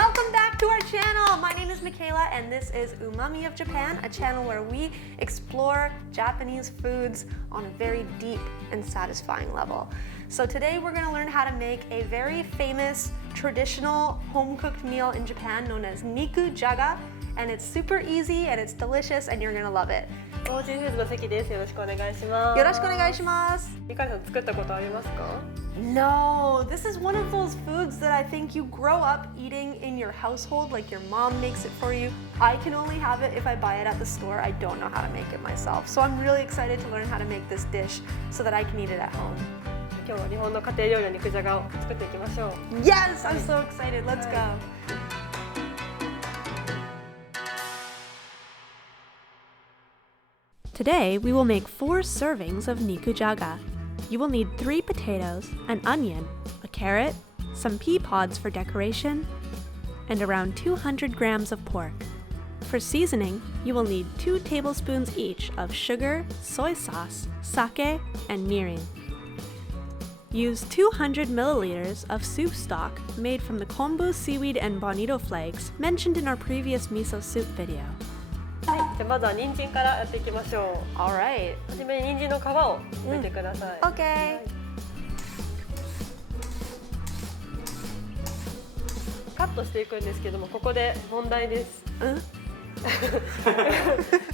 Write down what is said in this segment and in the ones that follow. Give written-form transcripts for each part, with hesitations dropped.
Welcome back to our channel. My name is Michaela and this is UMAMI of Japan, a channel where we explore Japanese foods on a very deep and satisfying level. So today we're going to learn how to make a very famous traditional home-cooked meal in Japan known as Nikujaga, and it's super easy and it's delicious and you're going to love it. AUSSIE FOODS の関です。よろしくお願いします。よろしくお願いします。みかりさん作ったことありますか？ No, this is one of those foods that I think you grow up eating in your household, like your mom makes it for you. I can only have it if I buy it at the store. I don't know how to make it myself. So I'm really excited to learn how to make this dish so that I can eat it at home. 今日は日本の家庭料理の肉じゃがを作っていきましょう。 Yes, I'm so excited. Let's go. Today, we will make 4 servings of Nikujaga. You will need 3 potatoes, an onion, a carrot, some pea pods for decoration, and around 200 grams of pork. For seasoning, you will need 2 tablespoons each of sugar, soy sauce, sake, and mirin. Use 200 milliliters of soup stock made from the kombu, seaweed, and bonito flakes mentioned in our previous miso soup video. はい、じゃあまずは人参からやっていきましょう。 Alright. はじめに人参の皮を剥いてください。 Okay. カットしていくんですけども、ここで問題です。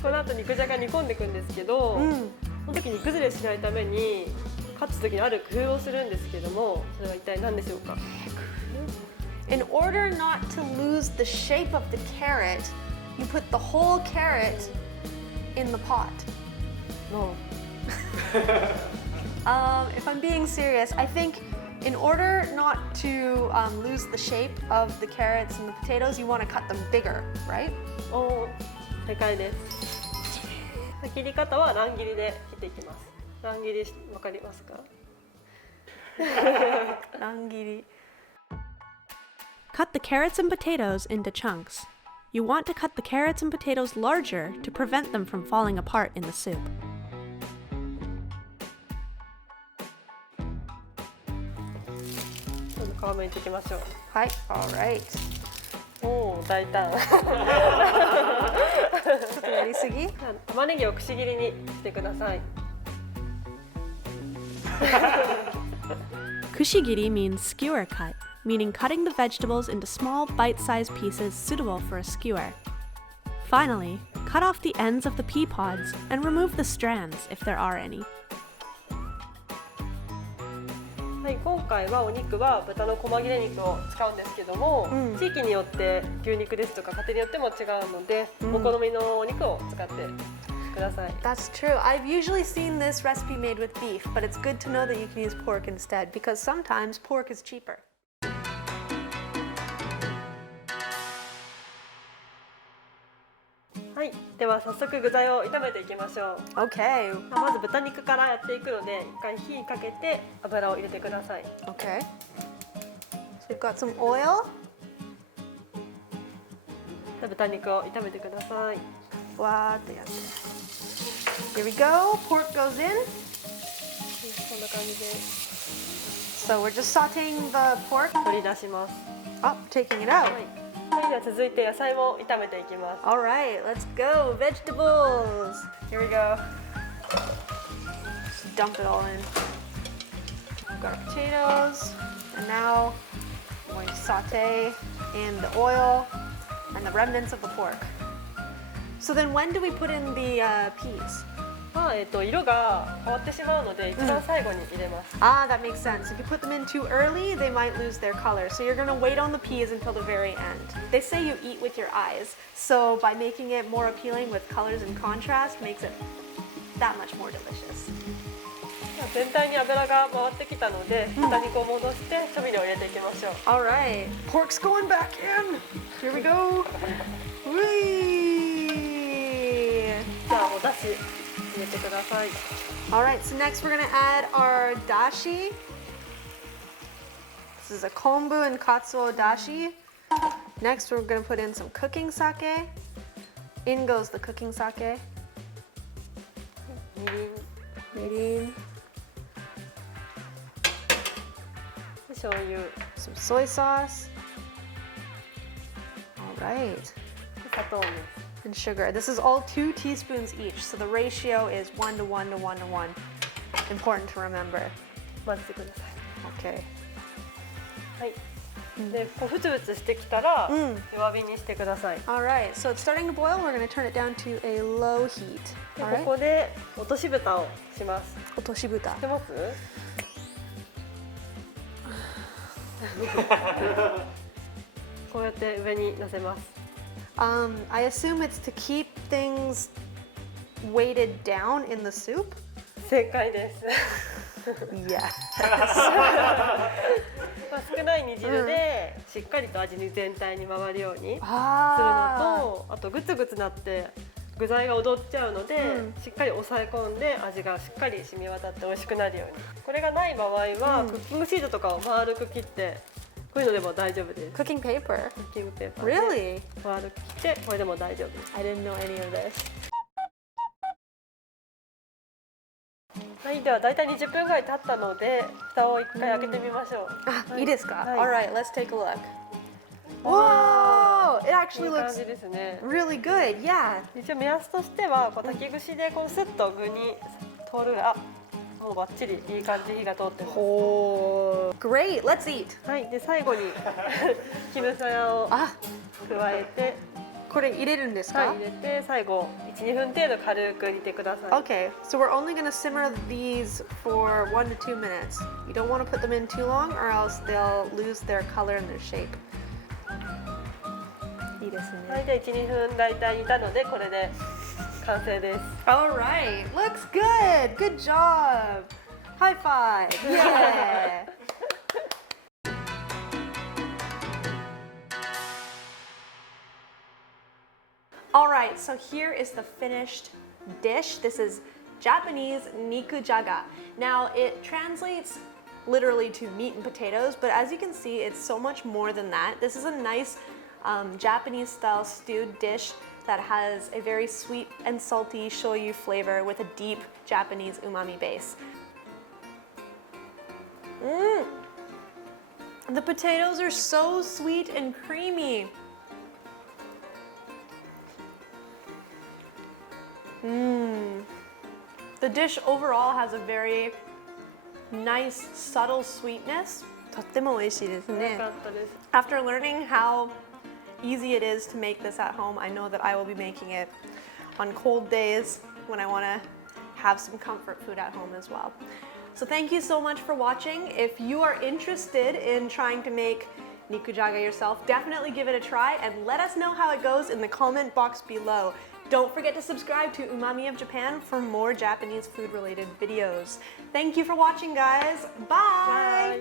この後肉じゃが煮込んでいくんですけど、その時に崩れしないためにカットする時にある工夫をするんですけども、それは一体何でしょうか？ In order not to lose the shape of the carrot, you put the whole carrot in the pot. No. If I'm being serious, I think in order not to lose the shape of the carrots and the potatoes, you want to cut them bigger, right? お、正解です。切り方は乱切りで切っていきます。乱切りわかりますか？乱切り. Cut the carrots and potatoes into chunks. You want to cut the carrots and potatoes larger to prevent them from falling apart in the soup. 皮むいていきましょう。はい、alright. おお、大胆。ちょっとやりすぎ？玉ねぎをくし切りにしてください。Kushigiri means skewer cut, meaning cutting the vegetables into small bite-sized pieces suitable for a skewer. Finally, cut off the ends of the pea pods and remove the strands if there are any. はい、今回はお肉は豚の細切れ肉を使うんですけども、地域によって牛肉ですとか家庭によっても違うので、お好みのお肉を使ってください。 That's true. I've usually seen this recipe made with beef, but it's good to know that you can use pork instead because sometimes pork is cheaper. はい、では早速具材を炒めていきましょう。 Okay. まず豚肉からやっていくので、一回火かけて油を入れてください。 Okay. So we've got some oil. 豚肉を炒めてください。 Here we go. Pork goes in. こんな感じで So we're just sauteing the pork. 取り出します。 Oh, taking it out. はい、では続いて野菜も炒めていきます。 All right, let's go. Vegetables. Here we go. Just dump it all in. We've got our potatoes. And now I'm going to saute in the oil and the remnants of the pork. So then when do we put in the peas? 色が変わってしまうので、一番最後に入れます。 Ah, that makes sense. If you put them in too early, they might lose their color. So you're going to wait on the peas until the very end. They say you eat with your eyes. So by making it more appealing with colors and contrast makes it that much more delicious. 全体に油が回ってきたので、豚肉を戻して調味料を入れていきましょう。 All right. Pork's going back in. Here we go. Whee! じゃあお出汁入れてください。 All right, so next we're going to add our dashi. This is a kombu and katsuo dashi. Next we're going to put in some cooking sake. In goes the cooking sake. みりん、 Mirin. 醤油、 Some soy sauce. right. 砂糖です。 And sugar. This is all 2 teaspoons each, so the ratio is 1 to 1 to 1 to 1. Important to remember. 混ぜてください。 Okay. はい。で、こうふつふつしてきたら、弱火にしてください。 All right, so it's starting to boil. We're going to turn it down to a low heat. で、 All こ right. こで落とし蓋をします。落とし蓋。知ってます？こうやって上に乗せます。I assume it's to keep things weighted down in the soup. 正解です。Yes. まあ少ない煮汁でしっかりと味に全体に回るようにするのと、あとグツグツなって具材が踊っちゃうので、しっかり押さえ込んで味がしっかり染み渡って美味しくなるように。これがない場合は、クッキングシートとかを丸く切ってこういうのでも大丈夫です。 Cooking paper. クッキングペーパーで Really? 丸く切ってこれでも大丈夫です。 I didn't know any of this. はい、ではだいたい20分ぐらい経ったので蓋を一回開けてみましょう。いいですか? はい。 All right, let's take a look. Whoa! It い actually い感 looks じですね。 really good. Yeah. 一応目安としてはこう炊き串でこうスッと具に通る。あ、もうバッチリいい感じ火が通ってます。 Oh, great. Let's eat. はい、で最後にキムサヤを加えて、これ入れるんですか? はい、入れて最後 1,2 分程度軽く煮てください。 Okay, so we're only going to simmer these for 1 to 2 minutes. You don't want to put them in too long or else they'll lose their color and their shape. いいですね。はい、で 1,2 分だいたい煮たのでこれで完成です。 All right, looks good. Good job. High five. Yeah. All right, so here is the finished dish. This is Japanese Nikujaga. Now, it translates literally to meat and potatoes, but as you can see, it's so much more than that. This is a nice Japanese style stewed dish that has a very sweet and salty shoyu flavor with a deep Japanese umami base. The potatoes are so sweet and creamy. The dish overall has a very nice, subtle sweetness. とっても美味しいですね。よかったです。 After learning how easy it is to make this at home, I know that I will be making it on cold days when I want to have some comfort food at home as well. So thank you so much for watching. If you are interested in trying to make Nikujaga yourself, definitely give it a try and let us know how it goes in the comment box below. Don't forget to subscribe to Umami of Japan for more Japanese food related videos. Thank you for watching, guys. Bye. Bye.